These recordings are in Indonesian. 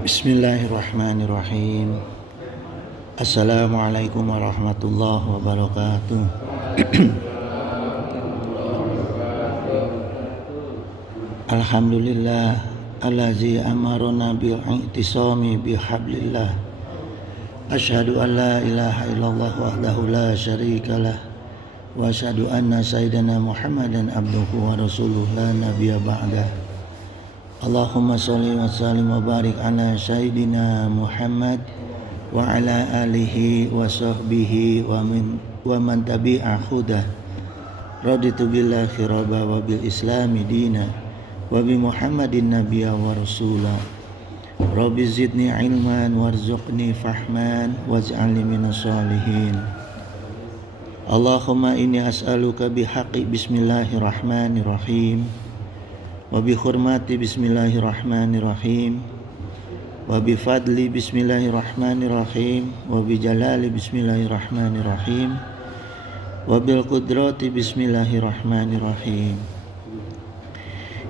Bismillahirrahmanirrahim. Assalamualaikum warahmatullahi wabarakatuh. Alhamdulillah allazi amarna bil i'tisami bihablillah. Asyhadu an la ilaha illallah wahdahu la syarikalah wa asyhadu anna sayyidana Muhammadan abduhu wa rasuluhu la nabiyya ba'dah. Allahumma sholli wa sallim wa barik ala sayyidina Muhammad wa ala alihi wa sahbihi wa man tabi'a hudah. Raditu billahi rabba wa bil islami dina wa bi Muhammadin nabiyya wa rasula. Rabbi zidni ilman warzuqni fahman waj'alni minas sholihin. Allahumma inni as'aluka bihaqqi bismillahirrahmanirrahim wa bi hurmati bismillahirrahmanirrahim wa bi fadli bismillahirrahmanirrahim wa bi jalali bismillahirrahmanirrahim wa bil qudrati bismillahirrahmanirrahim.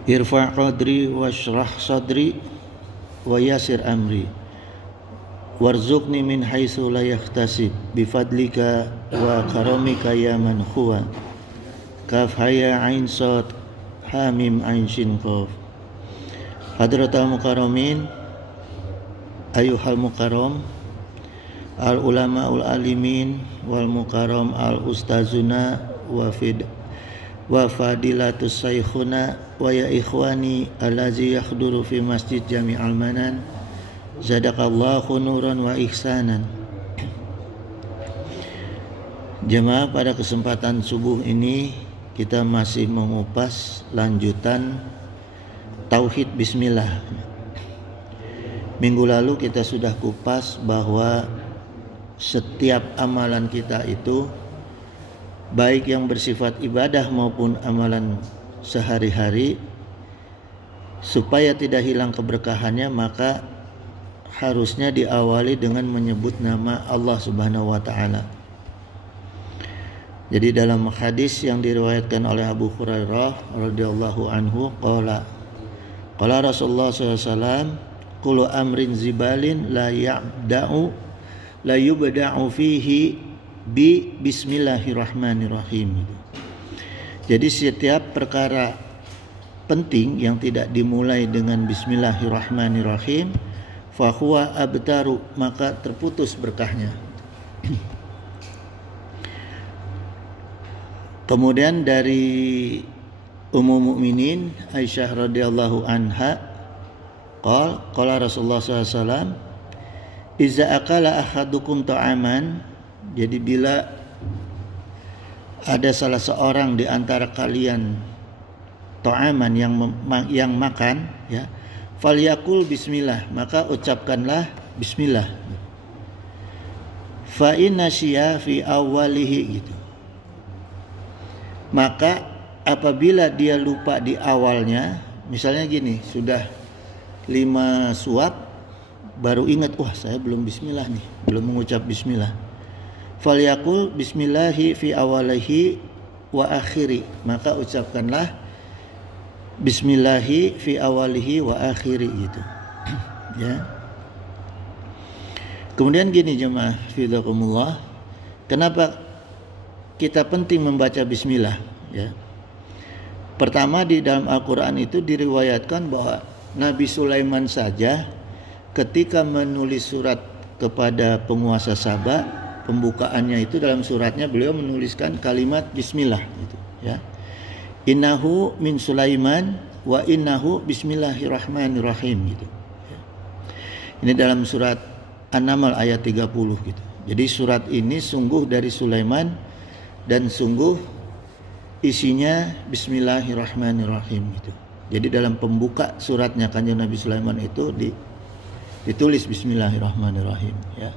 Irfa' qadri washrah sadri wa yasir amri warzuqni min haitsu la yahtasib bi fadlika wa karamika ya man huwa kaf haya ain sad hamim ain shin qaf. Hadratul mukarramin, ayuhal mukarram, al ulama ul alimin wal mukarram al ustazuna wa fadilatus saykhuna wa ya ikhwani allazi yahduru fi masjid Jami'al Manan zadaqallahu nuran wa ihsanan. Jemaah, pada kesempatan subuh ini kita masih mengupas lanjutan tauhid bismillah. Minggu lalu kita sudah kupas bahwa setiap amalan kita itu, baik yang bersifat ibadah maupun amalan sehari-hari, supaya tidak hilang keberkahannya, maka harusnya diawali dengan menyebut nama Allah Subhanahu wa taala. Jadi dalam hadis yang diriwayatkan oleh Abu Hurairah radhiyallahu anhu, qala Rasulullah sallallahu alaihi wasallam, kullu amrin zibalin la yubda'u fihi bi bismillahirrahmanirrahim. Jadi setiap perkara penting yang tidak dimulai dengan bismillahirrahmanirrahim, fahuwa abtaru, maka terputus berkahnya. Kemudian dari Ummu Mukminin Aisyah radhiyallahu anha, qala Rasulullah sallallahu alaihi wasallam, iza akala ahadukum ta'aman, jadi bila ada salah seorang di antara kalian ta'aman yang makan, ya, falyakul bismillah, maka ucapkanlah bismillah. Fa inna syi'a fi awwalihi, gitu. Maka apabila dia lupa di awalnya, misalnya gini, sudah 5 suap baru ingat, wah saya belum bismillah nih, belum mengucap bismillah. Falyakul bismillahi fi awalihi wa akhiri, maka ucapkanlah bismillahi fi awalihi wa akhiri, gitu. Ya. Kemudian gini jemaah fidakumullah, kenapa kita penting membaca bismillah, ya. Pertama, di dalam Al-Quran itu diriwayatkan bahwa Nabi Sulaiman saja ketika menulis surat kepada penguasa Saba, pembukaannya itu dalam suratnya beliau menuliskan kalimat bismillah, gitu, ya. Innahu min Sulaiman wa innahu bismillahirrahmanirrahim, gitu. Ini dalam surat An-Naml ayat 30, gitu. Jadi surat ini sungguh dari Sulaiman dan sungguh isinya bismillahirrahmanirrahim, gitu. Jadi dalam pembuka suratnya Kanjeng Nabi Sulaiman itu ditulis bismillahirrahmanirrahim, ya.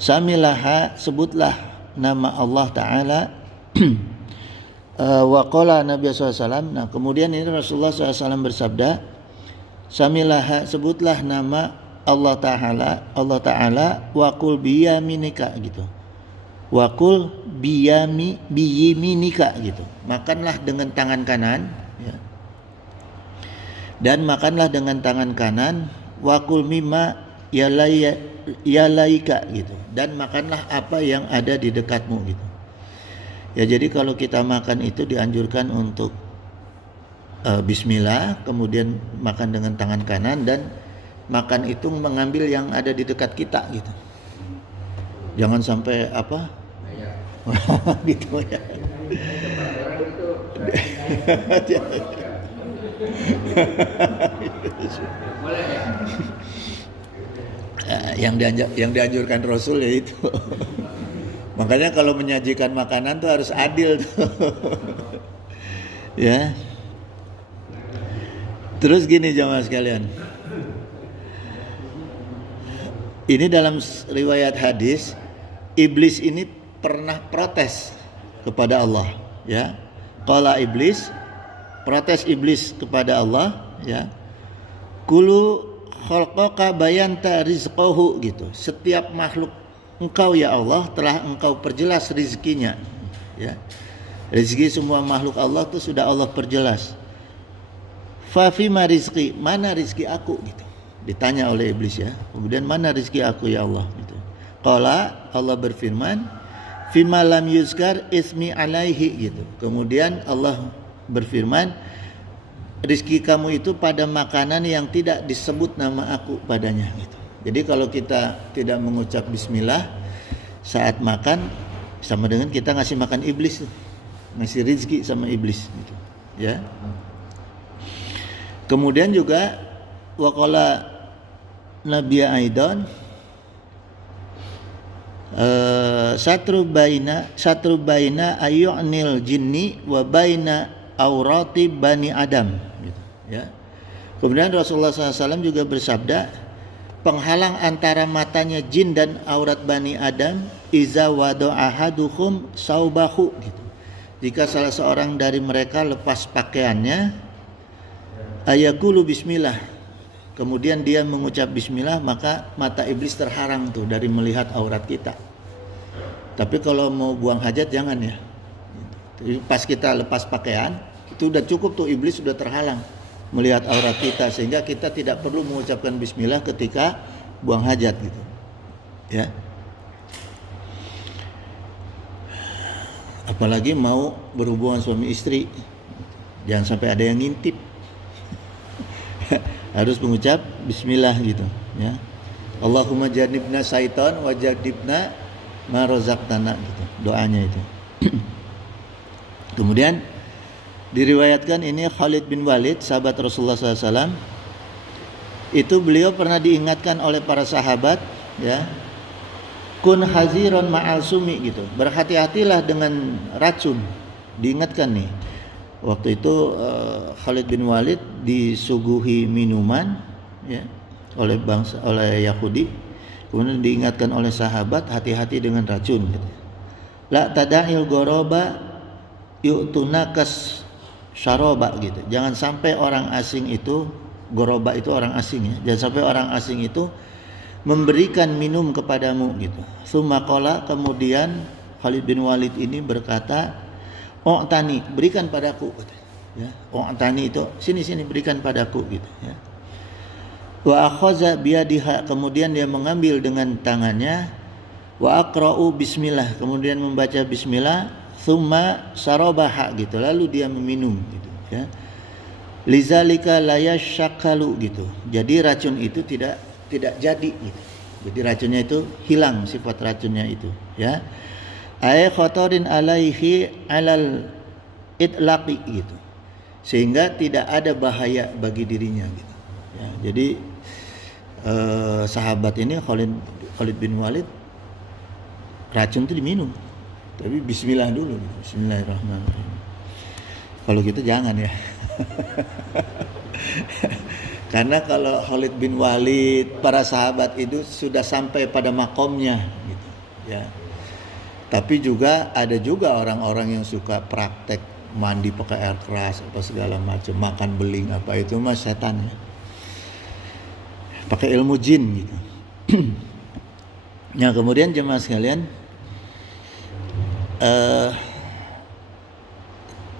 Samilaha, sebutlah nama Allah Ta'ala. Wa qala Nabi SAW, nah kemudian ini Rasulullah SAW bersabda, samilaha, sebutlah nama Allah Ta'ala wa qul biyaminika, gitu. Wakul biyiminika gitu. Makanlah dengan tangan kanan, ya. Dan makanlah dengan tangan kanan. Wakul mimma yalaika gitu. Dan makanlah apa yang ada di dekatmu gitu. Ya, jadi kalau kita makan itu dianjurkan untuk bismillah, kemudian makan dengan tangan kanan, dan makan itu mengambil yang ada di dekat kita gitu. Jangan sampai apa? Gitu ya. Yang dianjurkan Rasul ya itu. Makanya kalau menyajikan makanan tuh harus adil tuh. Ya. Terus gini jemaah sekalian. Ini dalam riwayat hadis, iblis ini pernah protes kepada Allah, ya. Qala iblis, protes iblis kepada Allah, ya. Kulu khalqaka bayanta rizqahu gitu. Setiap makhluk Engkau ya Allah telah Engkau perjelas rizkinya, ya. Rizki semua makhluk Allah itu sudah Allah perjelas. Fa fima rizqi, mana rizki aku gitu. Ditanya oleh iblis, ya. Kemudian mana rizki aku ya Allah gitu. Qala, Allah berfirman, fima lam yuzkar ismi alaihi gitu. Kemudian Allah berfirman, rizki kamu itu pada makanan yang tidak disebut nama aku padanya gitu. Jadi kalau kita tidak mengucap bismillah saat makan, sama dengan kita ngasih makan iblis, ngasih rizki sama iblis gitu, ya. Kemudian juga waqala Nabi Aidan satru baina ayyunil jinni wa baina aurati bani Adam gitu, ya. Kemudian Rasulullah SAW juga bersabda, penghalang antara matanya jin dan aurat bani Adam iza wado ahaduhum saubahu gitu. Jika salah seorang dari mereka lepas pakaiannya, ayakulu bismillah, kemudian dia mengucap bismillah, maka mata iblis terhalang tuh dari melihat aurat kita. Tapi kalau mau buang hajat jangan, ya. Jadi pas kita lepas pakaian itu udah cukup tuh, iblis sudah terhalang melihat aurat kita, sehingga kita tidak perlu mengucapkan bismillah ketika buang hajat gitu, ya. Apalagi mau berhubungan suami istri, jangan sampai ada yang ngintip. Harus mengucap bismillah gitu, ya. Allahumma jannibna syaitan wa jannibna ma razaqtana gitu, doanya itu. Kemudian diriwayatkan ini Khalid bin Walid, sahabat Rasulullah SAW, itu beliau pernah diingatkan oleh para sahabat, ya, kun haziron ma'al sumi gitu, berhati-hatilah dengan racun. Diingatkan nih, waktu itu Khalid bin Walid disuguhi minuman, ya, oleh Yahudi. Kemudian diingatkan oleh sahabat, hati-hati dengan racun gitu. La tada'il goroba yu'tunakas syaroba gitu. Jangan sampai orang asing itu, goroba itu orang asing, ya. Jangan sampai orang asing itu memberikan minum kepadamu gitu. Tsumma qala, kemudian Khalid bin Walid ini berkata, "O'tani, berikan padaku." Ya, "O'tani" itu sini berikan padaku gitu, ya. Wa akhaza biyadiha, kemudian dia mengambil dengan tangannya, wa aqra'u bismillah, kemudian membaca bismillah, tsumma sarabaha gitu, lalu dia meminum gitu, ya. Lizalika la yashakalu gitu. Jadi racun itu tidak jadi gitu. Jadi racunnya itu hilang, sifat racunnya itu, ya. Ay khatarin alaihi alal itlaqi gitu. Sehingga tidak ada bahaya bagi dirinya gitu, ya. Jadi sahabat ini Khalid bin Walid, racun itu diminum, tapi bismillah dulu, bismillahirrahmanirrahim. Kalau gitu jangan, ya. Karena kalau Khalid bin Walid, para sahabat itu sudah sampai pada makomnya gitu, ya. Tapi juga ada orang-orang yang suka praktek mandi pakai air keras apa segala macam, makan beling apa, itu mas setan, ya. Pakai ilmu jin gitu. Nah, kemudian jemaah sekalian, eh,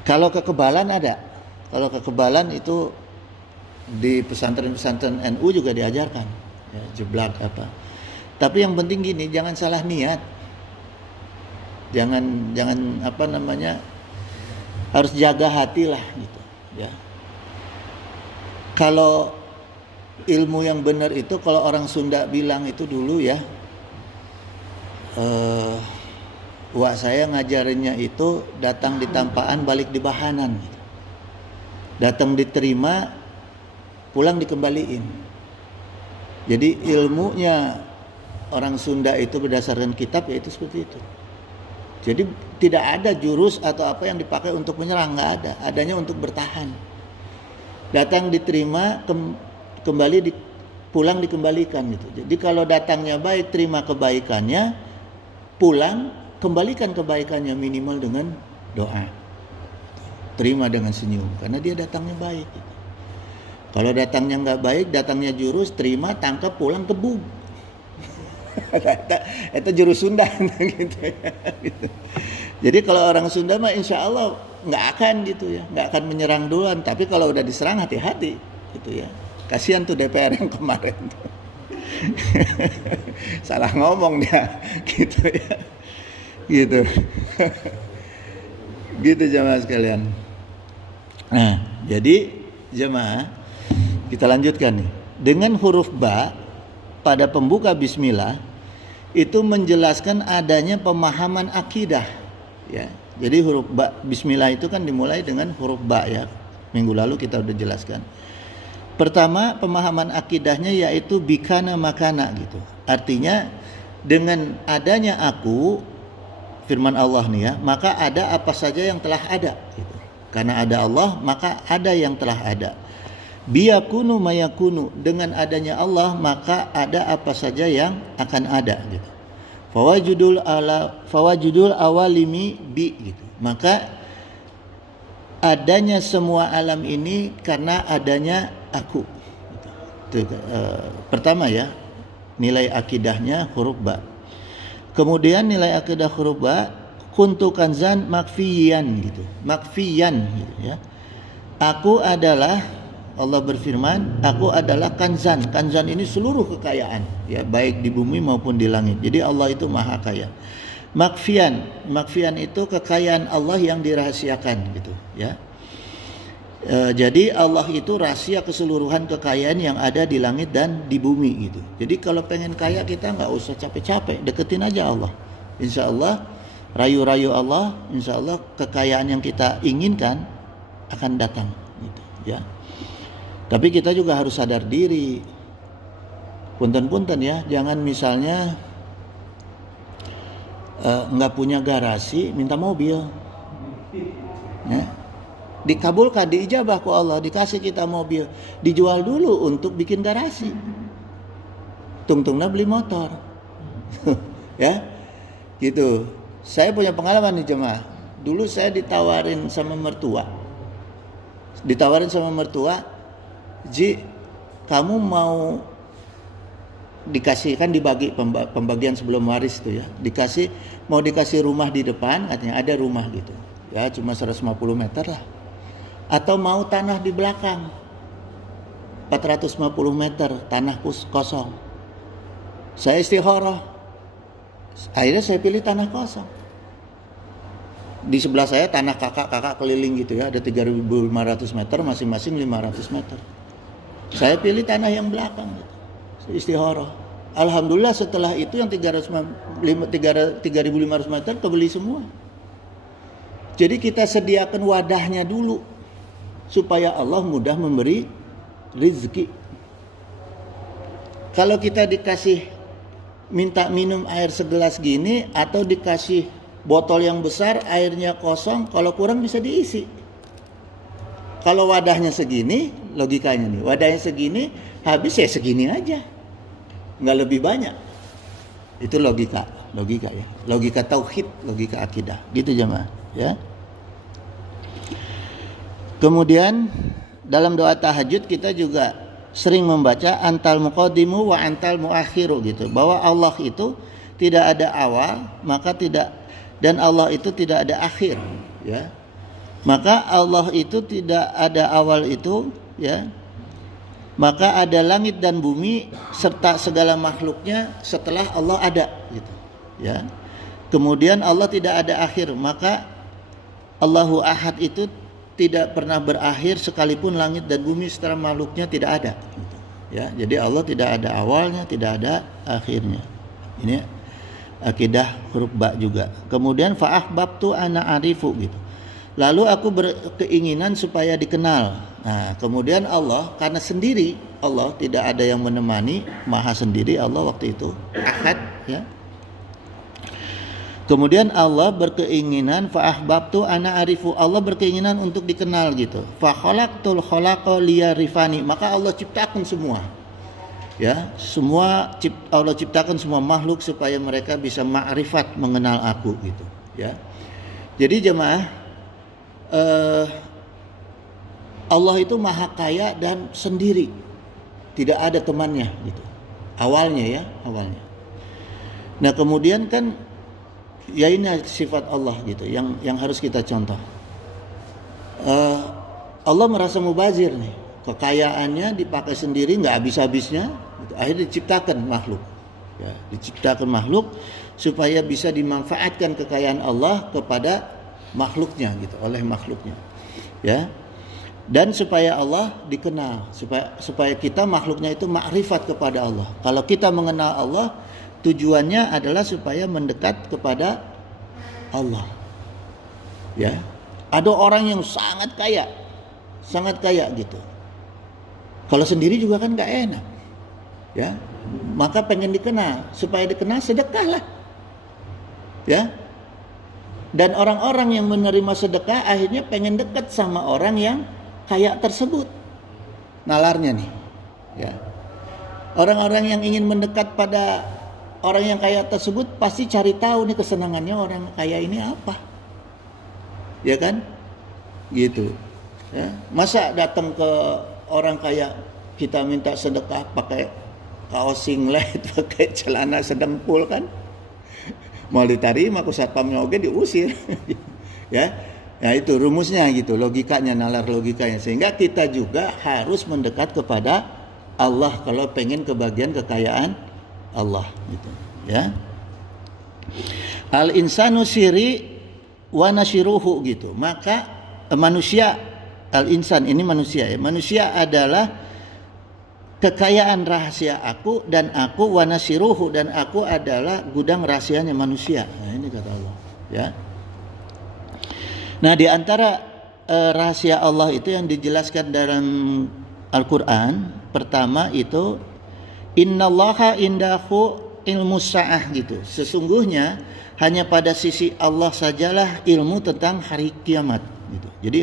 kalau kekebalan ada. Kalau kekebalan itu di pesantren-pesantren NU juga diajarkan, ya, jeblak apa. Tapi yang penting gini, jangan salah niat. Jangan apa namanya, harus jaga hati lah gitu, ya. Kalau ilmu yang benar itu, kalau orang Sunda bilang itu dulu ya, wak saya ngajarinnya itu datang di tampaan, balik di bahanan gitu. Datang diterima, pulang dikembaliin. Jadi ilmunya orang Sunda itu berdasarkan kitab, yaitu seperti itu. Jadi tidak ada jurus atau apa yang dipakai untuk menyerang, nggak ada. Adanya untuk bertahan. Datang diterima, kembali pulang dikembalikan gitu. Jadi kalau datangnya baik, terima kebaikannya, pulang kembalikan kebaikannya minimal dengan doa. Terima dengan senyum karena dia datangnya baik gitu. Kalau datangnya nggak baik, datangnya jurus, terima, tangkap, pulang, kebub. Itu jurus Sunda gitu ya. Gitu. Jadi kalau orang Sunda mah insya Allah nggak akan gitu ya, nggak akan menyerang duluan. Tapi kalau udah diserang, hati-hati gitu ya. Kasihan tuh DPR yang kemarin tuh. Salah ngomong dia gitu ya. Gitu. Gitu jemaah sekalian. Nah, jadi jemaah, kita lanjutkan nih. Dengan huruf ba pada pembuka bismillah itu menjelaskan adanya pemahaman akidah, ya. Jadi huruf ba bismillah itu kan dimulai dengan huruf ba ya. Minggu lalu kita udah jelaskan. Pertama, pemahaman akidahnya yaitu bikana makana gitu. Artinya dengan adanya aku, firman Allah nih ya, maka ada apa saja yang telah ada gitu. Karena ada Allah, maka ada yang telah ada. Biyakunu mayakunu, dengan adanya Allah maka ada apa saja yang akan ada gitu. Fawajudul awalimi bi gitu. Maka adanya semua alam ini karena adanya aku. Itu, pertama ya, nilai akidahnya huruf ba. Kemudian nilai akidah huruf ba, kuntu kanzan makfiyan gitu. Makfiyan gitu ya. Aku adalah, Allah berfirman, aku adalah kanzan. Kanzan ini seluruh kekayaan, ya, baik di bumi maupun di langit. Jadi Allah itu maha kaya. Makfiyan, makfiyan itu kekayaan Allah yang dirahasiakan gitu, ya. Jadi Allah itu rahasia keseluruhan kekayaan yang ada di langit dan di bumi gitu. Jadi kalau pengen kaya, kita nggak usah capek-capek, deketin aja Allah. Insya Allah, rayu-rayu Allah, insya Allah kekayaan yang kita inginkan akan datang gitu, ya. Tapi kita juga harus sadar diri. Punten-punten ya, jangan misalnya nggak punya garasi, minta mobil. Ya. Dikabulkan, diijabah ku Allah, dikasih kita mobil, dijual dulu untuk bikin garasi. Tungtungnya beli motor. Ya. Gitu. Saya punya pengalaman nih jemaah. Dulu saya ditawarin sama mertua. Ji, kamu mau dikasihkan, dibagi pembagian sebelum waris tuh ya, mau dikasih rumah di depan, katanya ada rumah gitu ya, cuma 150 meter lah, atau mau tanah di belakang 450 meter tanah kosong. Saya istikharah, akhirnya saya pilih tanah kosong. Di sebelah saya tanah kakak keliling gitu ya, ada 3.500 meter, masing-masing 500 meter. Saya pilih tanah yang belakang gitu. Istikharah. Alhamdulillah setelah itu yang 3.500 meter kebeli semua. Jadi kita sediakan wadahnya dulu supaya Allah mudah memberi rezeki. Kalau kita dikasih minta minum air segelas gini, atau dikasih botol yang besar airnya kosong, kalau kurang bisa diisi. Kalau wadahnya segini, logikanya nih, wadahnya segini, habis ya segini aja, nggak lebih banyak. Itu logika ya, logika tauhid, logika akidah, gitu jemaah ya. Kemudian dalam doa tahajud kita juga sering membaca antal muqaddimu wa antal muakhiru gitu, bahwa Allah itu tidak ada awal, maka tidak dan Allah itu tidak ada akhir, ya. Maka Allah itu tidak ada awal itu, ya. Maka ada langit dan bumi serta segala makhluknya setelah Allah ada, gitu, ya. Kemudian Allah tidak ada akhir, maka Allahu Ahad itu tidak pernah berakhir sekalipun langit dan bumi setelah makhluknya tidak ada, gitu, ya. Jadi Allah tidak ada awalnya, tidak ada akhirnya. Ini akidah huruf ba juga. Kemudian fa'ahbabtu ana arifu, gitu. Lalu aku berkeinginan supaya dikenal. Nah, kemudian Allah, karena sendiri Allah, tidak ada yang menemani, maha sendiri Allah waktu itu, ahad, ya. Kemudian Allah berkeinginan fa'ahbabtu ana arifu, Allah berkeinginan untuk dikenal, gitu. Fa khalaqtul khalaqa liyarifani, maka Allah ciptakan semua, ya, Allah ciptakan semua makhluk supaya mereka bisa ma'rifat, mengenal aku, gitu, ya. Jadi jemaah, Allah itu maha kaya dan sendiri, tidak ada temannya, gitu. Awalnya, ya, awalnya. Nah, kemudian kan ya ini sifat Allah, gitu, yang harus kita contoh. Allah merasa mubazir nih, kekayaannya dipakai sendiri nggak habis-habisnya, gitu. Akhirnya diciptakan makhluk, ya, diciptakan makhluk supaya bisa dimanfaatkan kekayaan Allah kepada makhluknya, gitu, oleh makhluknya, ya. Dan supaya Allah dikenal, supaya kita makhluknya itu makrifat kepada Allah. Kalau kita mengenal Allah, tujuannya adalah supaya mendekat kepada Allah, ya. Ada orang yang sangat kaya, gitu. Kalau sendiri juga kan nggak enak, ya. Maka pengen dikenal, supaya dikenal sedekahlah, ya. Dan orang-orang yang menerima sedekah akhirnya pengen dekat sama orang yang kaya tersebut. Nalarnya nih, ya. Orang-orang yang ingin mendekat pada orang yang kaya tersebut pasti cari tahu nih kesenangannya orang kaya ini apa, ya kan, gitu, ya. Masa datang ke orang kaya kita minta sedekah pakai kaos singlet, pakai celana sedempul, kan mau diterima ku satpamnya oke diusir. Ya. Nah, itu rumusnya, gitu, logikanya, nalar logikanya. Sehingga kita juga harus mendekat kepada Allah kalau pengen kebagian kekayaan Allah, gitu, ya. Al insanu siri wa nashiruhu, gitu. Maka manusia, al insan ini manusia, ya. Manusia adalah kekayaan rahasia aku, dan aku wa nashiruhu, dan aku adalah gudang rahasianya manusia. Nah, ini kata Allah, ya. Nah, di antara rahasia Allah itu yang dijelaskan dalam Al-Qur'an, pertama itu innallaha indahu ilmus sa'ah, gitu. Sesungguhnya hanya pada sisi Allah sajalah ilmu tentang hari kiamat, gitu. Jadi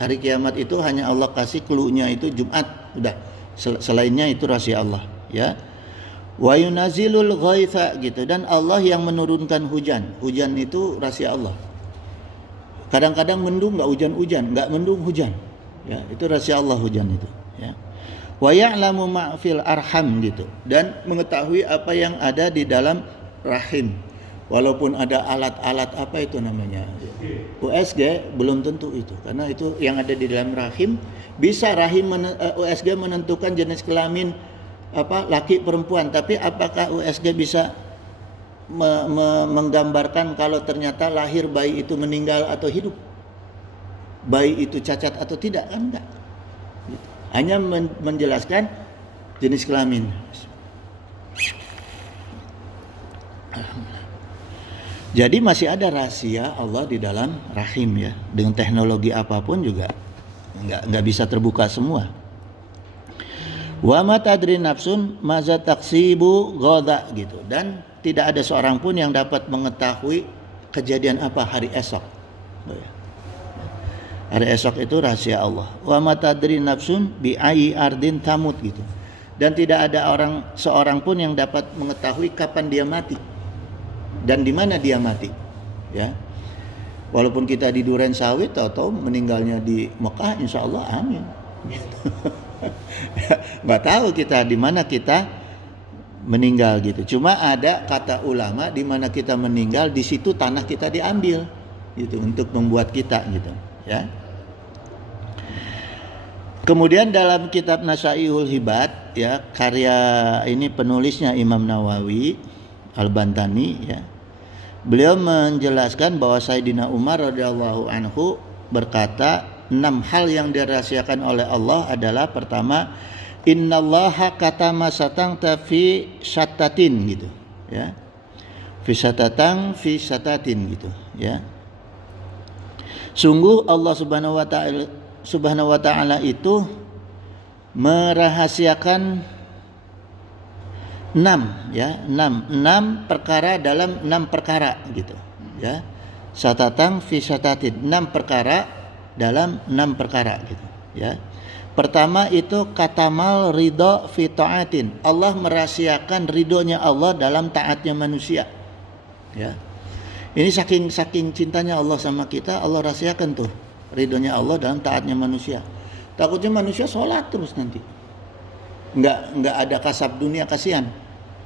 hari kiamat itu hanya Allah kasih clue-nya itu Jumat, udah. Selainnya itu rahasia Allah, ya. Wa yunazilul ghaitha, gitu, dan Allah yang menurunkan hujan. Hujan itu rahasia Allah. Kadang-kadang mendung nggak hujan-hujan, nggak mendung hujan, ya, itu rahasia Allah hujan itu, ya. Wa ya'lamu ma fil arham, gitu, dan mengetahui apa yang ada di dalam rahim. Walaupun ada alat-alat apa itu namanya, USG, belum tentu itu, karena itu yang ada di dalam rahim. Bisa USG menentukan jenis kelamin apa laki perempuan, tapi apakah USG bisa menggambarkan kalau ternyata lahir bayi itu meninggal atau hidup, bayi itu cacat atau tidak, kan enggak, gitu. Hanya menjelaskan jenis kelamin. Jadi masih ada rahasia Allah di dalam rahim, ya. Dengan teknologi apapun juga nggak bisa terbuka semua. Wa ma tadri nafsun maza taksibu ghada, gitu, dan tidak ada seorang pun yang dapat mengetahui kejadian apa hari esok. Hari esok itu rahasia Allah. Wa ma tadri nafsun bi ayyi ardin tamut, gitu. Dan tidak ada seorang pun yang dapat mengetahui kapan dia mati dan di mana dia mati, ya. Walaupun kita di Duren Sawit atau meninggalnya di Mekah, insya Allah amin. Nggak tahu kita di mana kita meninggal gitu. Cuma ada kata ulama di mana kita meninggal, di situ tanah kita diambil gitu untuk membuat kita gitu, ya. Kemudian dalam kitab Nasaihul Hibat, ya, karya ini penulisnya Imam Nawawi Al-Bantani, ya. Beliau menjelaskan bahwa Sayyidina Umar radhiyallahu anhu berkata 6 hal yang dirahasiakan oleh Allah adalah pertama, innallaha katama satangta fi syatatin gitu, ya. Fi syatatan fi syatatin gitu, ya. Sungguh Allah Subhanahu wa taala itu merahasiakan 6, ya, 6 perkara dalam 6 perkara gitu, ya. Syatatan fi syatatin, 6 perkara dalam 6 perkara gitu, ya. Pertama itu katamal ridho fi taatin. Allah merahasiakan ridhonya Allah dalam taatnya manusia. Ya. Ini saking cintanya Allah sama kita, Allah rahasiakan tuh ridhonya Allah dalam taatnya manusia. Takutnya manusia sholat terus nanti. Enggak ada kasab dunia, kasihan.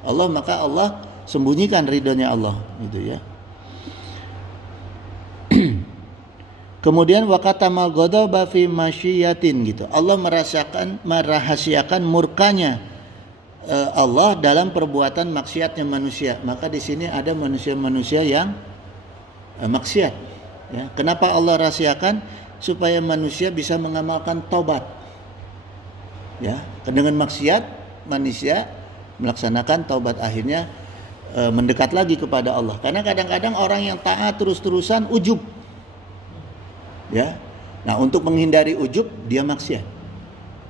Maka Allah sembunyikan ridhonya Allah gitu, ya. Kemudian wakatamal ghadaba fi masyiatin gitu. Allah merahasiakan murkanya Allah dalam perbuatan maksiatnya manusia. Maka di sini ada manusia-manusia yang maksiat, ya. Kenapa Allah rahasiakan? Supaya manusia bisa mengamalkan taubat. Ya, dengan maksiat manusia melaksanakan taubat, akhirnya mendekat lagi kepada Allah. Karena kadang-kadang orang yang taat terus-terusan ujub. Ya. Nah, untuk menghindari ujub dia maksiat.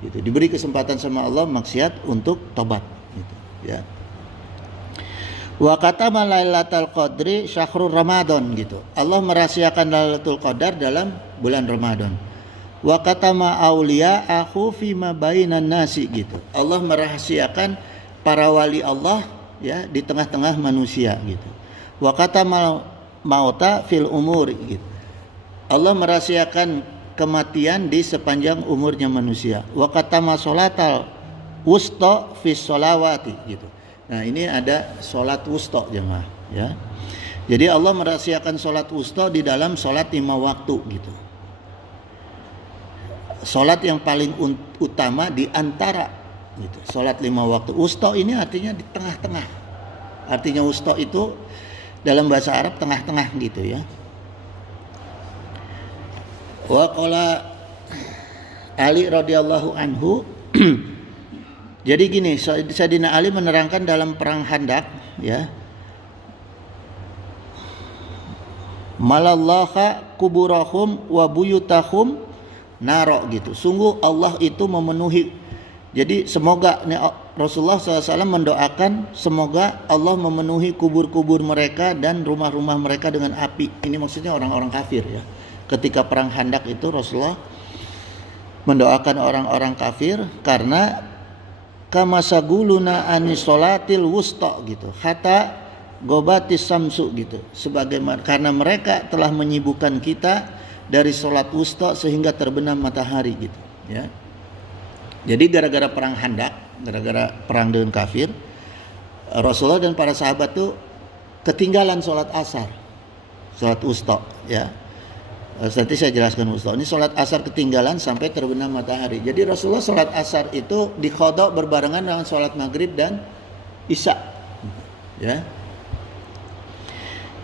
Gitu. Diberi kesempatan sama Allah maksiat untuk tobat gitu, ya. Wa katama lailatul qadri syahrul ramadan gitu. Allah merahasiakan Lailatul Qadar dalam bulan Ramadan. Wa katama auliya akhu fi ma bainan nasi gitu. Allah merahasiakan para wali Allah, ya, di tengah-tengah manusia gitu. Wa katama mauta fil umur gitu. Allah merahasiakan kematian di sepanjang umurnya manusia. Wa katama sholatal wusta fi sholawati gitu. Nah, ini ada sholat wusta, jemaah, ya. Jadi Allah merahasiakan sholat wusta di dalam sholat 5 waktu gitu. Sholat yang paling utama di antara gitu. Sholat 5 waktu. Wusta ini artinya di tengah-tengah. Artinya wusta itu dalam bahasa Arab tengah-tengah gitu, ya. Wa qala Ali radhiyallahu anhu jadi gini, Sayyidina Ali menerangkan dalam perang Khandaq, ya. Malallaha kuburahum wa buyutahum naro gitu. Sungguh Allah itu memenuhi. Jadi semoga Rasulullah SAW mendoakan semoga Allah memenuhi kubur-kubur mereka dan rumah-rumah mereka dengan api. Ini maksudnya orang-orang kafir, ya. Ketika perang Khandaq itu Rasulullah mendoakan orang-orang kafir karena kamasaguluna anisolatil wusta gitu, hatta gobatis samsu gitu, sebagaimana karena mereka telah menyibukkan kita dari sholat wusta sehingga terbenam matahari gitu, ya. Jadi gara-gara perang Khandaq, gara-gara perang dengan kafir, Rasulullah dan para sahabat tuh ketinggalan sholat asar, sholat wusta, ya. Nanti saya jelaskan wusta. Ini sholat asar ketinggalan sampai terbenam matahari. Jadi Rasulullah sholat asar itu diqadha berbarengan dengan sholat maghrib dan isya, ya.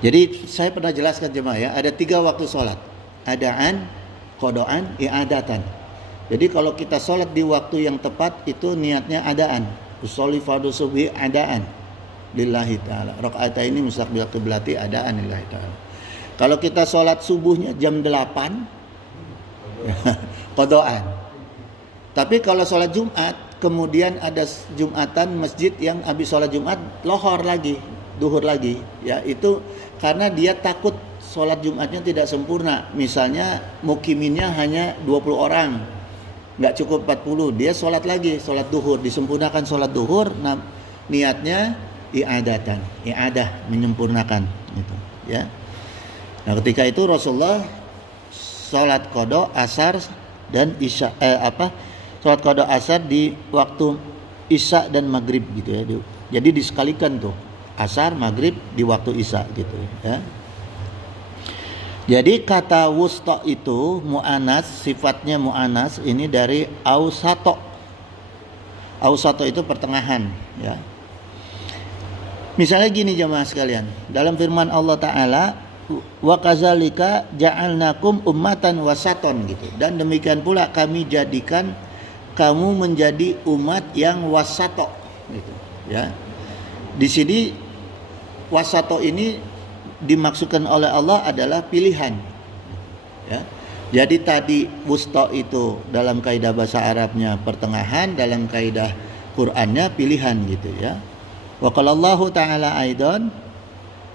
Jadi saya pernah jelaskan jemaah, ya, ada 3 waktu sholat, adaan, qadaan, i'adatan. Jadi kalau kita sholat di waktu yang tepat itu niatnya adaan. Usolli fardhu subhi adaan lillahi ta'ala. Rakaat ini mustaqbil qiblati adaan lillahi ta'ala. Kalau kita sholat subuhnya jam 8 qadaan. Tapi kalau sholat Jumat, kemudian ada Jumatan masjid yang habis sholat Jumat lohor lagi, duhur lagi, ya, itu karena dia takut sholat Jumatnya tidak sempurna. Misalnya mukiminnya hanya 20 orang, nggak cukup 40, dia sholat lagi, sholat duhur, disempurnakan sholat duhur. Nah, niatnya i'adatan, i'adah, menyempurnakan gitu, ya. Nah, ketika itu Rasulullah sholat qadha asar dan isya sholat qadha asar di waktu isya dan maghrib gitu, ya, Jadi disekalikan tuh asar, maghrib di waktu isya gitu ya. Jadi kata wusta itu mu'anas, sifatnya mu'anas ini dari ausato. Ausato itu pertengahan ya. Misalnya gini jemaah sekalian, dalam firman Allah Ta'ala, wa kadzalika ja'alnakum ummatan wasaton gitu. Dan demikian pula kami jadikan kamu menjadi umat yang wasato gitu ya. Di sini wasato ini dimaksudkan oleh Allah adalah pilihan ya. Jadi tadi wusta itu dalam kaidah bahasa Arabnya pertengahan, dalam kaidah Qur'annya pilihan gitu ya. Wa qala Allahu ta'ala aidan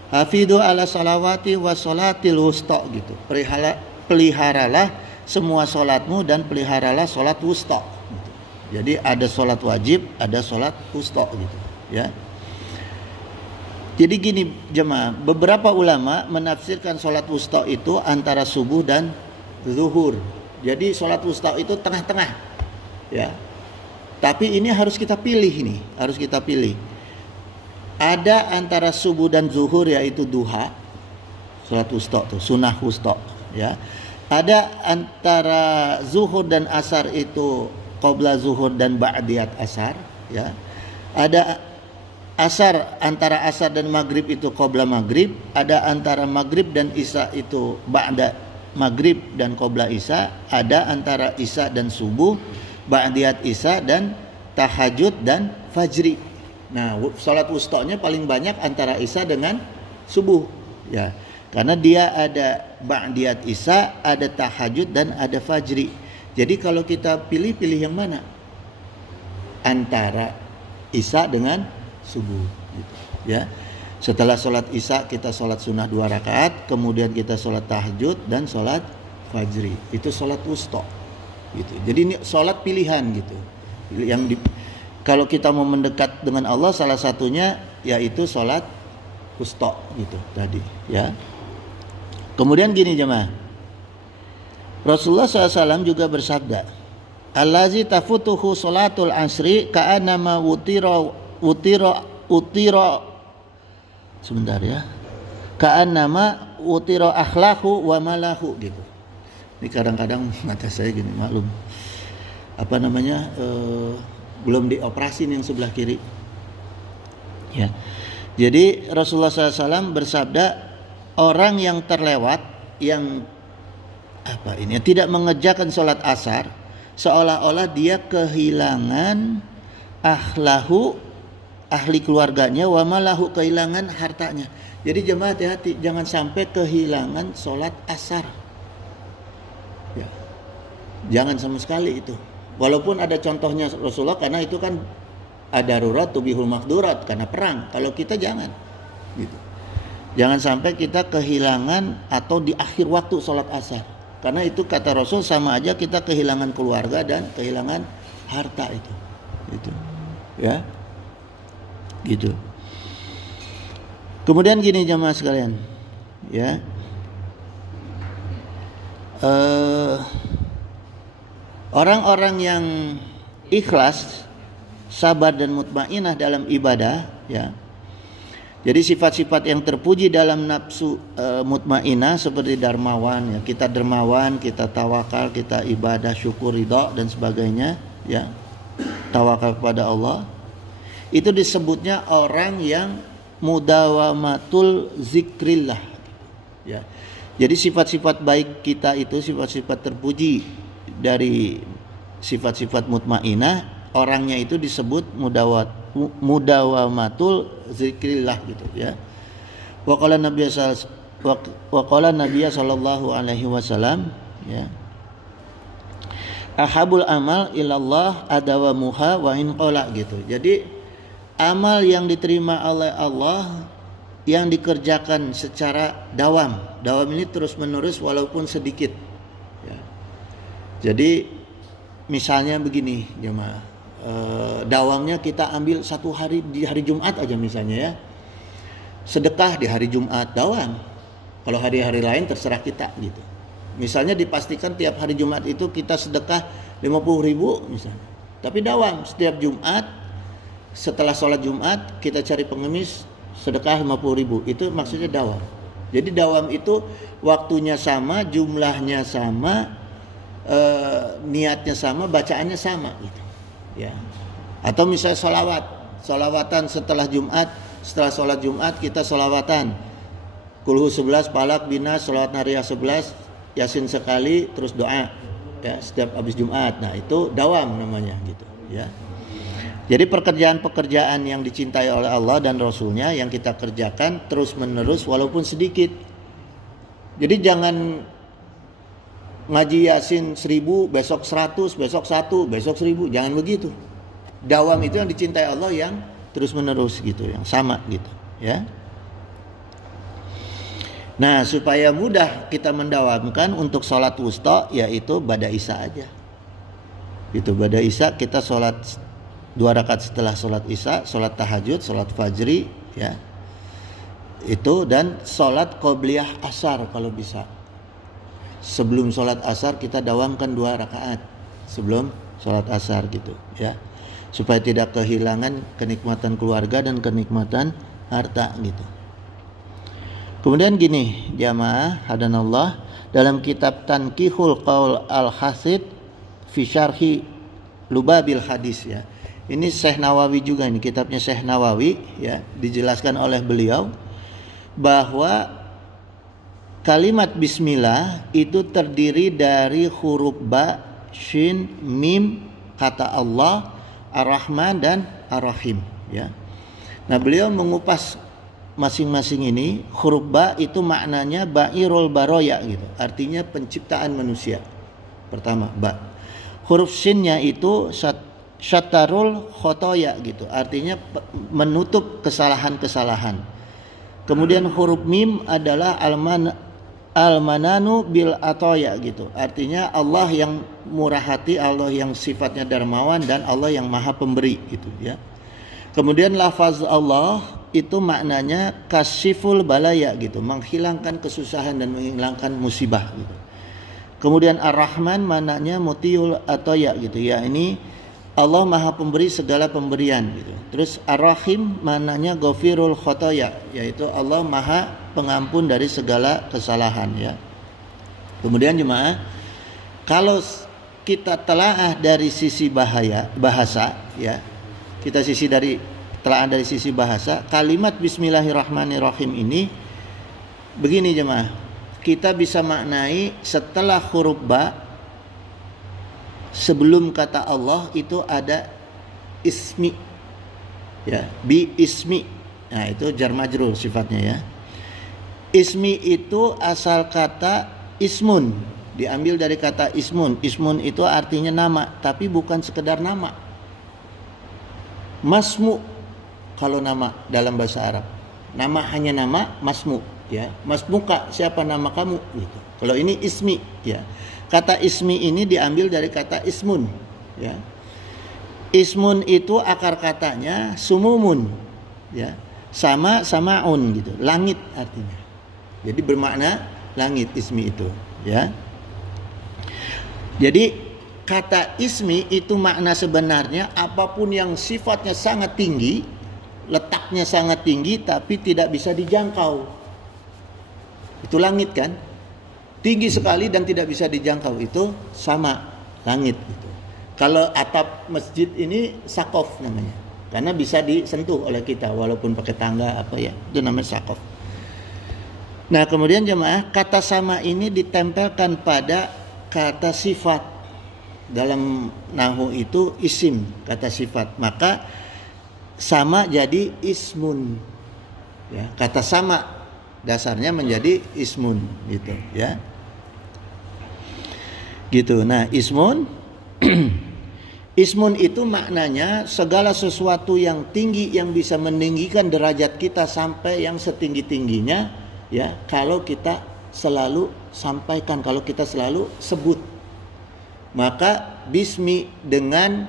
hafidhu ala salawati wa salatil wusta gitu. Peliharalah semua salatmu dan peliharalah salat wusta gitu. Jadi ada salat wajib, ada salat wusta gitu ya. Jadi gini jemaah, beberapa ulama menafsirkan salat wusta itu antara subuh dan zuhur. Jadi salat wusta itu tengah-tengah ya. Tapi ini harus kita pilih nih, harus kita pilih. Ada antara subuh dan zuhur yaitu duha, salat wusta tuh, sunnah wusta ya. Ada antara zuhur dan asar itu qabla zuhur dan ba'diyat asar ya. Ada asar, antara asar dan maghrib itu qabla maghrib. Ada antara maghrib dan isya itu ba'da maghrib dan qabla isya. Ada antara isya dan subuh, ba'diyat isya dan tahajud dan fajri. Nah, salat wustanya paling banyak antara isya dengan subuh ya. Karena dia ada ba'diyat isya, ada tahajud dan ada fajri. Jadi kalau kita pilih yang mana? Antara isya dengan subuh gitu ya. Setelah sholat isya kita sholat sunnah 2 rakaat, kemudian kita sholat tahajud dan sholat fajri. Itu sholat wusta gitu. Jadi ini sholat pilihan gitu. Kalau kita mau mendekat dengan Allah, salah satunya yaitu sholat wusta gitu tadi ya. Kemudian gini jemaah, Rasulullah SAW juga bersabda, allazi tafutuhu sholatul asri ka'annama utira sebentar ya, ka'annama utira akhlaqu wa malahu gitu. Ini kadang-kadang mata saya gini, maklum apa namanya belum dioperasi nih yang sebelah kiri ya. Jadi Rasulullah SAW bersabda, orang yang terlewat, yang tidak mengerjakan sholat asar, seolah-olah dia kehilangan ahlahu, ahli keluarganya, wa malahu, kehilangan hartanya. Jadi jemaah hati-hati, jangan sampai kehilangan sholat asar ya. Jangan sama sekali itu. Walaupun ada contohnya Rasulullah, karena itu kan ad-darurat tubihul mahdurat, karena perang. Kalau kita jangan gitu. Jangan sampai kita kehilangan atau di akhir waktu sholat asar, karena itu kata Rasul sama aja kita kehilangan keluarga dan kehilangan harta itu gitu ya gitu. Kemudian gini jemaah sekalian ya, orang-orang yang ikhlas, sabar dan mutmainah dalam ibadah ya. Jadi sifat-sifat yang terpuji dalam nafsu mutmainah seperti dermawan ya. Kita dermawan, kita tawakal, kita ibadah, syukur, ridha dan sebagainya ya. Tawakal kepada Allah. Itu disebutnya orang yang mudawamatul zikrillah ya. Jadi sifat-sifat baik kita itu, sifat-sifat terpuji dari sifat-sifat mutmainah, orangnya itu disebut mudawamatul zikrillah gitu ya. Wa qala Nabiy sallallahu alaihi wasallam ya, ahabul amal ilallah adawamuha wa in qala gitu. Jadi amal yang diterima oleh Allah yang dikerjakan secara dawam ini terus menerus walaupun sedikit ya. Jadi misalnya begini jemaah, dawamnya kita ambil satu hari, di hari Jumat aja misalnya ya, sedekah di hari Jumat dawam. Kalau hari-hari lain terserah kita gitu. Misalnya dipastikan tiap hari Jumat itu kita sedekah 50.000 misalnya, tapi dawam setiap Jumat setelah sholat Jumat kita cari pengemis sedekah 50.000. Itu maksudnya dawam. Jadi dawam itu waktunya sama, jumlahnya sama, niatnya sama, bacaannya sama gitu. Ya. Atau misalnya sholawatan setelah sholat Jumat kita sholawatan. Kulhu 11, Falak, Binas, sholawat Nariyah 11, Yasin sekali, terus doa ya setiap habis Jumat. Nah, itu dawam namanya gitu ya. Jadi pekerjaan-pekerjaan yang dicintai oleh Allah dan Rasulnya yang kita kerjakan terus-menerus walaupun sedikit. Jadi jangan ngaji Yasin 1000, besok 100, besok 1, besok 1000. Jangan begitu. Dawam itu yang dicintai Allah yang terus-menerus gitu, yang sama gitu ya. Nah, supaya mudah kita mendawamkan untuk sholat wusta, yaitu bada isya aja. Itu bada isya kita sholat 2 rakaat setelah sholat isya, sholat tahajud, sholat fajri ya. Itu dan sholat qobliyah asar kalau bisa. Sebelum sholat asar kita dawamkan 2 rakaat sebelum sholat asar gitu ya. Supaya tidak kehilangan kenikmatan keluarga dan kenikmatan harta gitu. Kemudian gini, jamaah hadanallah, dalam kitab Tankihul Qaul Al-Hasid fi Syarhi Lubabil Hadis ya. Ini Syekh Nawawi juga, ini kitabnya Syekh Nawawi ya, dijelaskan oleh beliau bahwa kalimat bismillah itu terdiri dari huruf ba, shin, mim, kata Allah, Ar-Rahman dan Ar-Rahim ya. Nah, beliau mengupas masing-masing ini. Huruf ba itu maknanya ba'irul baroya gitu, artinya penciptaan manusia. Pertama ba. Huruf shinnya itu syatarul khotoya gitu, artinya menutup kesalahan-kesalahan. Kemudian huruf mim adalah al-mananu bil atoya gitu, artinya Allah yang murah hati, Allah yang sifatnya dermawan, dan Allah yang maha pemberi gitu ya. Kemudian lafaz Allah itu maknanya kasyiful balaya gitu, menghilangkan kesusahan dan menghilangkan musibah gitu. Kemudian Ar-Rahman maknanya mutiul atoya gitu ya, ini Allah maha pemberi segala pemberian gitu. Terus Ar-Rahim maknanya ghafirul khotoya, yaitu Allah maha pengampun dari segala kesalahan ya. Kemudian jemaah, kalau kita telaah dari sisi bahasa ya, kita telaah dari sisi bahasa, kalimat Bismillahirrahmanirrahim ini begini jemaah, kita bisa maknai setelah huruf ba, sebelum kata Allah itu ada ismi ya, bi ismi. Nah, itu jar majrur sifatnya ya. Ismi itu asal kata ismun, diambil dari kata ismun. Ismun itu artinya nama, tapi bukan sekedar nama. Masmu kalau nama dalam bahasa Arab, nama hanya nama, masmu ya. Masmuka, siapa nama kamu gitu. Kalau ini ismi ya. Kata ismi ini diambil dari kata ismun ya. Ismun itu akar katanya sumumun ya. Samaun gitu, langit artinya. Jadi bermakna langit ismi itu ya. Jadi kata ismi itu makna sebenarnya apapun yang sifatnya sangat tinggi, letaknya sangat tinggi tapi tidak bisa dijangkau. Itu langit kan? Tinggi sekali dan tidak bisa dijangkau, itu sama langit gitu. Kalau atap masjid ini sakof namanya, karena bisa disentuh oleh kita walaupun pakai tangga apa ya, itu namanya sakof. Nah, kemudian jemaah, kata sama ini ditempelkan pada kata sifat. Dalam nahwu itu isim, kata sifat. Maka sama jadi ismun ya. Kata sama dasarnya menjadi ismun gitu ya. Gitu. Nah, ismun ismun itu maknanya segala sesuatu yang tinggi yang bisa meninggikan derajat kita sampai yang setinggi-tingginya ya, kalau kita selalu sampaikan, kalau kita selalu sebut. Maka bismi, dengan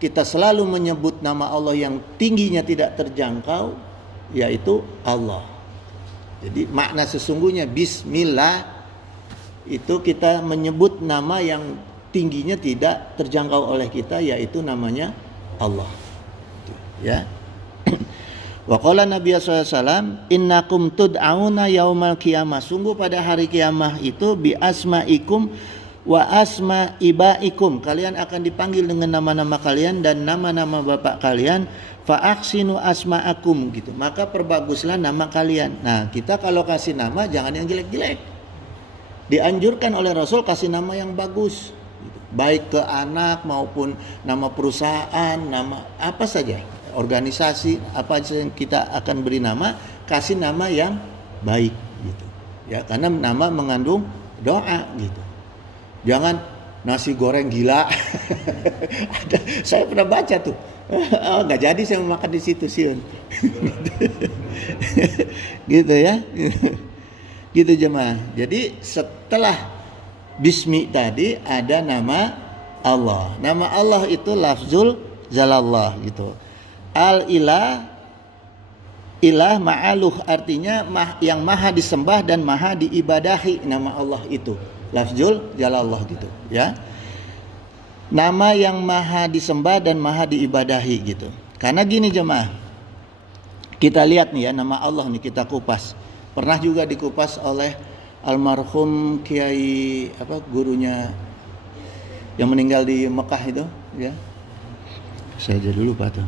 kita selalu menyebut nama Allah yang tingginya tidak terjangkau, yaitu Allah. Jadi makna sesungguhnya bismillah itu kita menyebut nama yang tingginya tidak terjangkau oleh kita, yaitu namanya Allah ya. Wa qala Nabi sallallahu alaihi wasallam, innakum tud'auna yaumal qiyamah, sungguh pada hari kiamah itu bi asmaikum wa asma ibaikum, kalian akan dipanggil dengan nama-nama kalian dan nama-nama bapak kalian. Fa ahsinu asma'akum gitu, maka perbaguslah nama kalian. Nah, kita kalau kasih nama jangan yang jelek-jelek. Dianjurkan oleh Rasul kasih nama yang bagus, baik ke anak maupun nama perusahaan, nama apa saja, organisasi apa saja yang kita akan beri nama, kasih nama yang baik gitu ya, karena nama mengandung doa gitu. Jangan nasi goreng gila. Saya pernah baca tuh, oh nggak jadi saya makan di situ Siun. Gitu ya. Gitu jemaah. Jadi setelah bismi tadi ada nama Allah. Nama Allah itu lafzul jalallah gitu. Al ilah, ilah ma'aluh, artinya yang maha disembah dan maha diibadahi. Nama Allah itu lafzul jalallah gitu ya. Nama yang maha disembah dan maha diibadahi gitu. Karena gini jemaah, kita lihat nih ya, nama Allah nih kita kupas. Pernah juga dikupas oleh almarhum Kiai gurunya yang meninggal di Mekah itu ya. Saya jadi lupa tuh.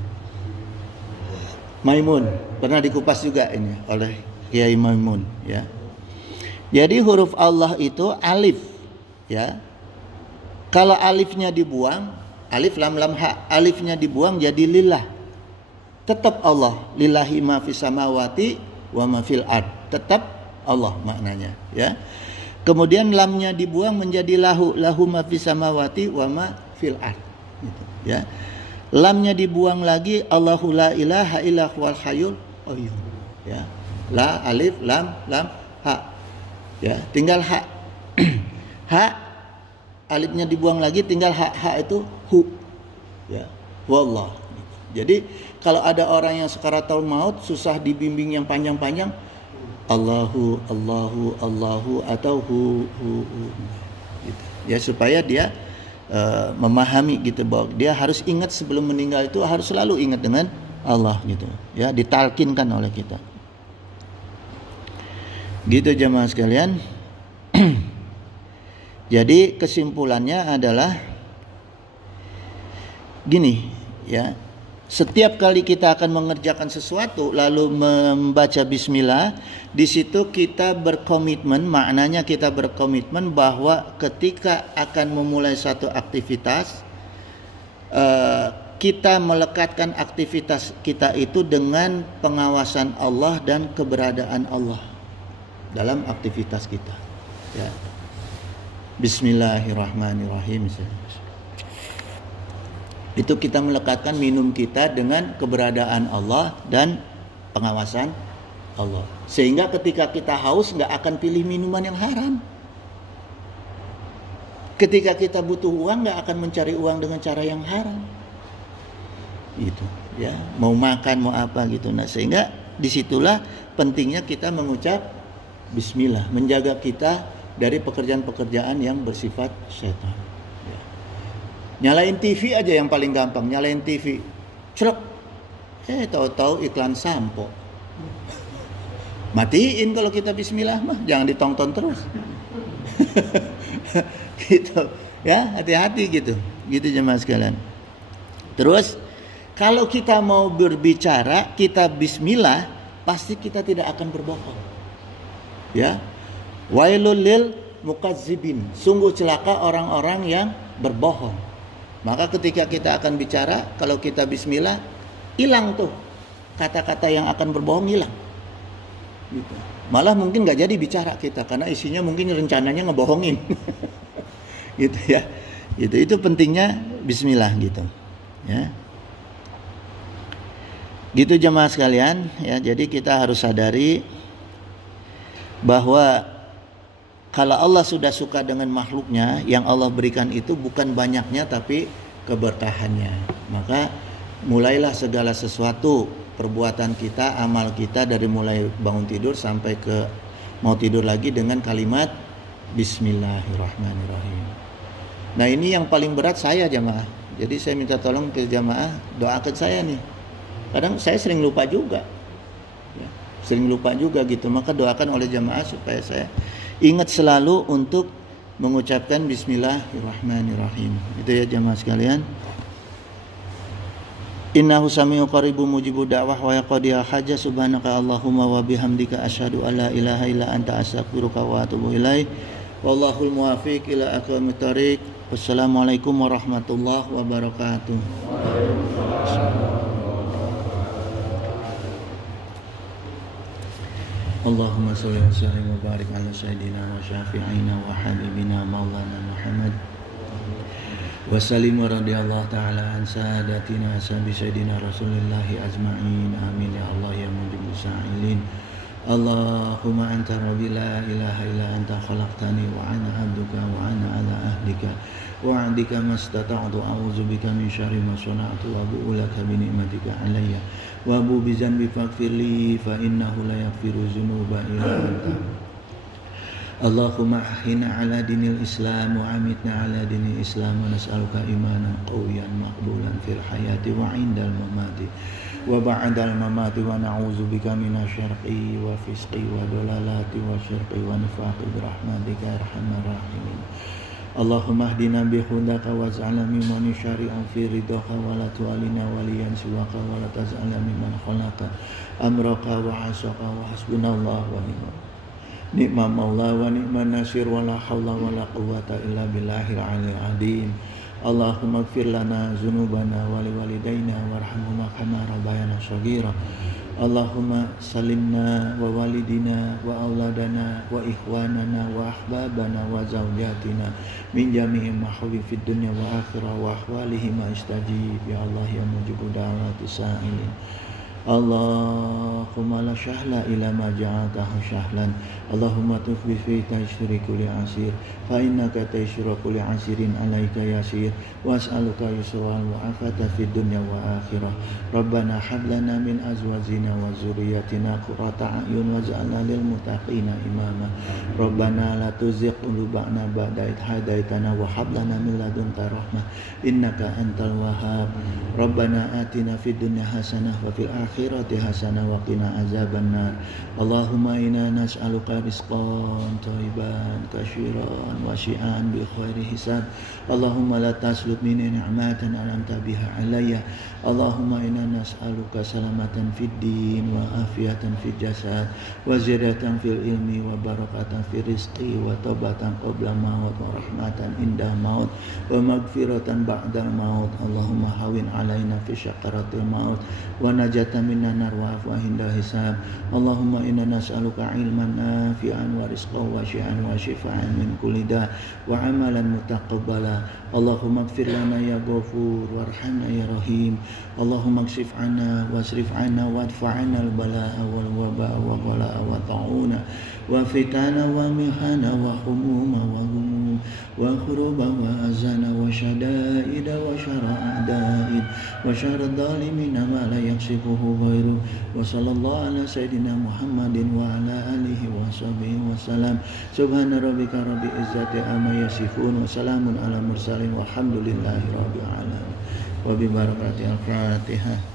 Maimun, pernah dikupas juga ini oleh Kiai Maimun ya. Jadi huruf Allah itu alif ya. Kalau alifnya dibuang, alif lam lam ha, alifnya dibuang jadi lillah. Tetap Allah, lillahi ma fis samawati wa ma fil ard. Tetap Allah maknanya ya. Kemudian lamnya dibuang menjadi lahu, lahu ma fis samawati wa ma fil ard gitu, ya. Lamnya dibuang lagi, Allahu la ilaha illa huwal hayyul qayyum ya. La alif lam lam ha ya, tinggal ha. Ha, alifnya dibuang lagi, tinggal ha itu hu ya, wallah. Jadi kalau ada orang yang sakaratul maut susah dibimbing yang panjang-panjang, Allahu Allahu Allahu atau hu gitu. Ya supaya dia memahami gitu bahwa dia harus ingat sebelum meninggal itu harus selalu ingat dengan Allah gitu ya, ditalkinkan oleh kita. Gitu jemaah sekalian. Jadi kesimpulannya adalah gini ya, setiap kali kita akan mengerjakan sesuatu lalu membaca bismillah, di situ kita berkomitmen, maknanya kita berkomitmen bahwa ketika akan memulai satu aktivitas, kita melekatkan aktivitas kita itu dengan pengawasan Allah dan keberadaan Allah dalam aktivitas kita ya. Bismillahirrahmanirrahim. Itu kita melekatkan minum kita dengan keberadaan Allah dan pengawasan Allah. Sehingga ketika kita haus nggak akan pilih minuman yang haram. Ketika kita butuh uang nggak akan mencari uang dengan cara yang haram. Gitu ya. Mau makan mau apa gitu. Nah sehingga disitulah pentingnya kita mengucap bismillah, menjaga kita dari pekerjaan-pekerjaan yang bersifat setan. Ya. Nyalain TV aja yang paling gampang, nyalain TV, cerek, tahu-tahu iklan sampo. Matiin kalau kita bismillah mah, jangan ditonton terus. Gitu, ya hati-hati gitu jemaah sekalian. Terus kalau kita mau berbicara, kita bismillah, pasti kita tidak akan berbohong. Ya. Wailul lil mukazzibin, sungguh celaka orang-orang yang berbohong. Maka ketika kita akan bicara, kalau kita bismillah, hilang tuh kata-kata yang akan berbohong, hilang gitu. Malah mungkin nggak jadi bicara kita karena isinya mungkin rencananya ngebohongin. Gitu ya. Itu pentingnya bismillah gitu ya. Gitu jemaah sekalian ya. Jadi kita harus sadari bahwa kalau Allah sudah suka dengan makhluknya, yang Allah berikan itu bukan banyaknya tapi keberkahannya. Maka mulailah segala sesuatu, perbuatan kita, amal kita dari mulai bangun tidur sampai ke mau tidur lagi dengan kalimat Bismillahirrahmanirrahim. Nah ini yang paling berat saya jamaah. Jadi saya minta tolong ke jamaah, doakan saya nih. Kadang saya sering lupa juga, ya, sering lupa juga gitu. Maka doakan oleh jamaah supaya saya ingat selalu untuk mengucapkan Bismillahirrahmanirrahim. Itu ya jamaah sekalian. Innahu sami'u qaribun mujibu da'wah wa yaqdiya haja subhanaka Allahumma wa bihamdika asyhadu an la ilaha illa anta astaghfiruka wa atubu ilaik. Wallahul muwaffiq ila aqwamit thoriq. Wassalamualaikum warahmatullahi wabarakatuh. Allahumma shalli wa sallim wa barik ala sayyidina wa syafi'ina wa habibina maulana Muhammad wa sallim wa radiyallahu ta'ala an sadatina ashabi sayyidina rasulillahi ajma'in. Amin ya Allah ya mujibus sa'ilin. Allahumma anta rabbi la ilaha illa anta khalaqtani wa ana abduka wa ana ala ahdika wa andika mastata'tu a'udzu bika min syarri ma sana'tu wa abu'u laka bi ni'matika alayya wa abu bi dzanbi faghfirli fa innahu la yaghfiru dzunuba illa anta. Allahumma ahyina ala dinil Islam wa amitna ala dinil Islam wa nas'aluka imanan qawiyan maqbulan fil hayati wa indal mamati wa ba'dal mamati wa na'udzubika minasyarqi wa fisqi wa dalalati wa syirqi wa nifaqi birahmatika ya arhamar rahimin. Allahumma hdina bihudaka wa za'ala mimman syari'an fi ridhaka wa la tu'alina waliyan siwaka wa la taz'ala mimman khalaqa amraka wa asaka wa hasbunallahu wa ni'mal maula wa ni'man nasir wa la hawla wa la quwwata illa billahil aliyyil azim. Allahumma ighfir lana dzunubana wa liwalidayna warhamhuma kama rabbayana shaghira. Allahumma salimna wa walidina wa auladana wa ikhwanana wa ahbabana wa zawjatina min jami'i mahwi fid dunya wa akhirah wa ahwalihim istajib ya Allah ya mujibu da'wati sa'ilin. Allahumma la syahla ila ma ja'altahu syahlan. Allahumma tufbi fi taysiri kulli asir fa innaka taysiru kulli asirin alaika yasir wa as'aluka yusra wal mu'afata fid dunya wa akhirah. Rabbana hab lana min azwajina wa dzurriyyatina qurrata a'yun waj'alna lil muttaqina imama. Rabbana la tuzigh qulubana ba'da idh hadaitana wa hab lana min ladunka rahmah innaka antal wahhab. Rabbana atina fid dunya hasanah wa fil akhirati hasanah wa qina azabannar. Allahumma inna nas'aluka rizqan thayyiban katsiran wasi'an bi khairi hisab. Allahumma la taslut minni ni'matan an'amta biha alayya. Allahumma inna nas'aluka salamatan fid din wa afiyatan fid jasad wa ziyadatan fil ilmi wa barakatan fil rizqi wa taubatan qabla maut wa rahmatan inda maut wa maghfiratan ba'da maut. Allahumma hawin alaina fi syakaratil maut wa najatan minan nar wa afwa inda hisab. Allahumma inna nas'aluka ilman nafi'an wa rizqan wasi'an wa shifaan min kulli da' wa amalan mutaqabbala. Allahumma ighfir lana ya ghafur warhamna ya rahim. Allahumma kshif 'anna wasrif 'anna wadfa'na al-bala'a wal waba'a wa qala'a wa ta'una wa fitana wa mihana wa humuma wa humum wa khuruba wa azana wa syada'ida wa syara'ada'id wa syaradzalimina ma la yaksifuhu ghairu. Wa sallallahu ala sayyidina Muhammadin wa ala alihi wa sahbihi wa salam. Subhana rabbika rabbil izzati amma yasifun wa salamun ala mursalin walhamdulillahi rabbil alamin. Wa bi barakati al-Fatihah.